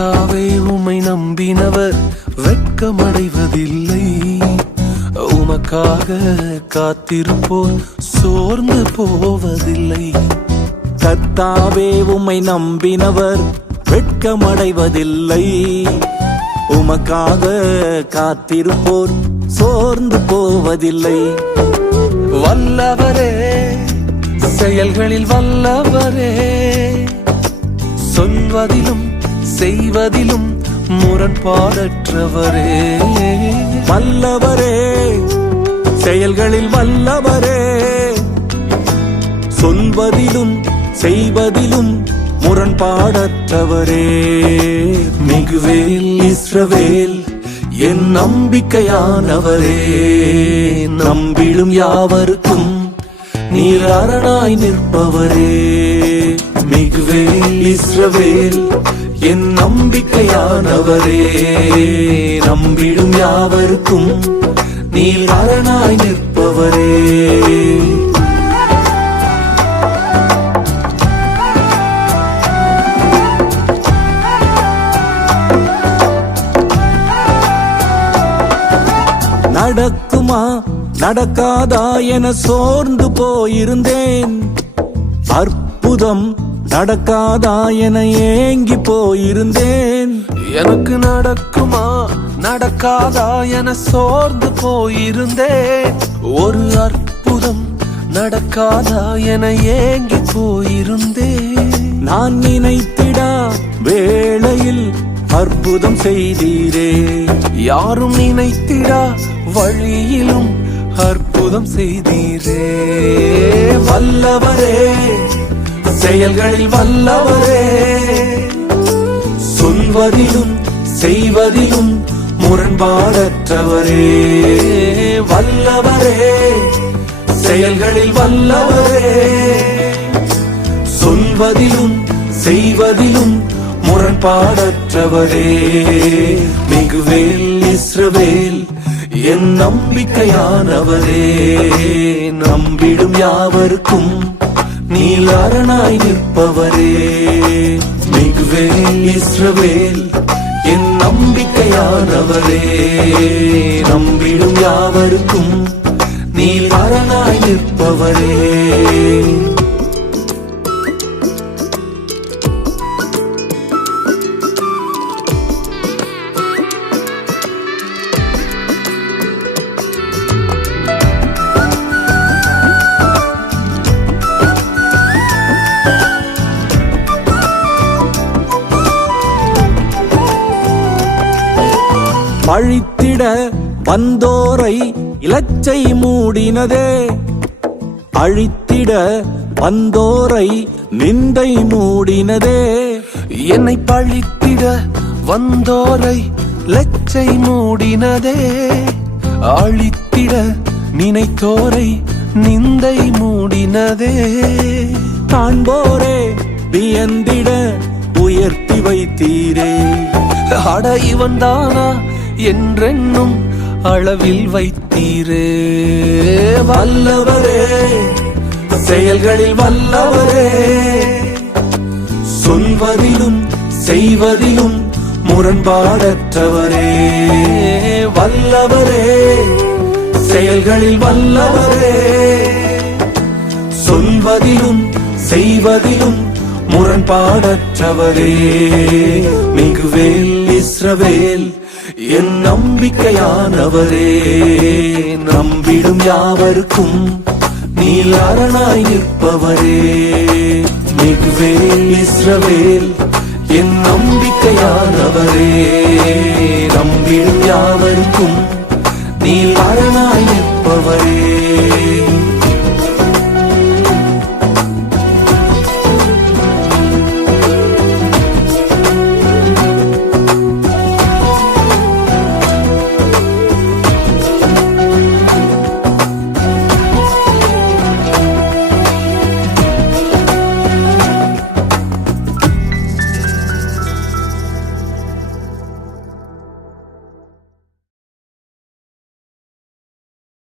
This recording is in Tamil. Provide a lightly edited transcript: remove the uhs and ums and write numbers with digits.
கர்த்தாவே உம்மை நம்பினவர் வெட்கமடைவதில்லை. உமக்காக காத்திருப்போர் சோர்ந்து போவதில்லை. கர்த்தாவே உம்மை நம்பினவர் வெட்கமடைவதில்லை. உமக்காக காத்திருப்போர் சோர்ந்து போவதில்லை. வல்லவரே, செயல்களில் வல்லவரே, சொல்வதிலும் செய்வதிலும் முரண்பாடற்றவரே. வல்லவரே, செயல்களில் வல்லவரே, சொல்வதிலும் செய்வதிலும் முரண்பாடற்றவரே. மிகுவேல் இஸ்ரவேல் என் நம்பிக்கையானவரே, நம்பிடும் யாவருக்கும் நீர் அரணாய் நிற்பவரே. மிகுவேல் இஸ்ரவேல் என் நம்பிக்கையானவரே, நம்பிடும் யாவருக்கும் நீர் அரணாய் நிற்பவரே. நடக்குமா நடக்காதா என சோர்ந்து போயிருந்தேன். அற்புதம் நடக்காதா என ஏங்கி போயிருந்தேன். எனக்கு நடக்குமா நடக்காதா என சோர்ந்து போயிருந்தேன். ஒரு அற்புதம் நடக்காதா என ஏங்கி போயிருந்தேன். நான் நினைத்திடா வேளையில் அற்புதம் செய்தீரே. யாரும் நினைத்திடா வழியிலும் அற்புதம் செய்தீரே. வல்லவரே, செயல்களில் வல்லவரே, சொல்வதிலும் செய்வதிலும் முரண்பாடற்றவரே. வல்லவரே, செயல்களில் வல்லவரே, சொல்வதிலும் செய்வதிலும் முரண்பாடற்றவரே. மிகுவேல் இஸ்ரவேல் என் நம்பிக்கையானவரே, நம்பிடும் யாவருக்கும் நீர் அரணாய் நிற்பவரே. மிகுவேல் இஸ்ரவேல் என் நம்பிக்கையானவரே, நம்பிடும் யாவருக்கும் நீர் அரணாய் நிற்பவரே. அழித்திட வந்தோரை இலச்சை மூடினதே. அழித்திட வந்தோரை நிந்தை மூடினதே. என்னை பழித்திட வந்தோரை லச்சை மூடினதே. அழித்திட நினைத்தோரை நிந்தை மூடினதே. காண்போரே வியந்திட உயர்த்தி வைத்தீரே. அட இவன் தானா என்றென்னும் அளவில் வைத்தீரே. வல்லவரே, செயல்களில் வல்லவரே, சொல்வதிலும் செய்வதிலும் முரண்பாடற்றவரே. வல்லவரே, செயல்களில் வல்லவரே, சொல்வதிலும் செய்வதிலும் முரண்பாடற்றவரே. மிகுவேல் இஸ்ரவேல் என் நம்பிக்கையானவரே, நம்பிடும் யாவருக்கும் நீர் அரணாய் நிற்பவரே. மிகுவேல் இஸ்ரவேல் என் நம்பிக்கையானவரே,